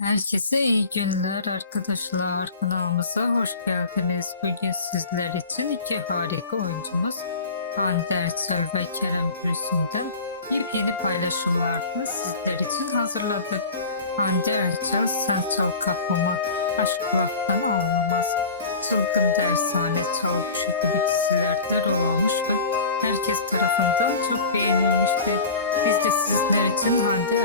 Herkese iyi günler arkadaşlar. Kanalımıza hoş geldiniz. Bugün sizler için iki harika oyuncumuz Hande Erçel ve Kerem bir yeni paylaşımlarını sizler için hazırladık. Hande Erçel Sançal Kapımı Aşk Vaktan Olmaz Çılgın Dershane Çavuşu gibi dizilerde rol almış ve herkes tarafından çok beğenilmişti. Biz de sizler için Hande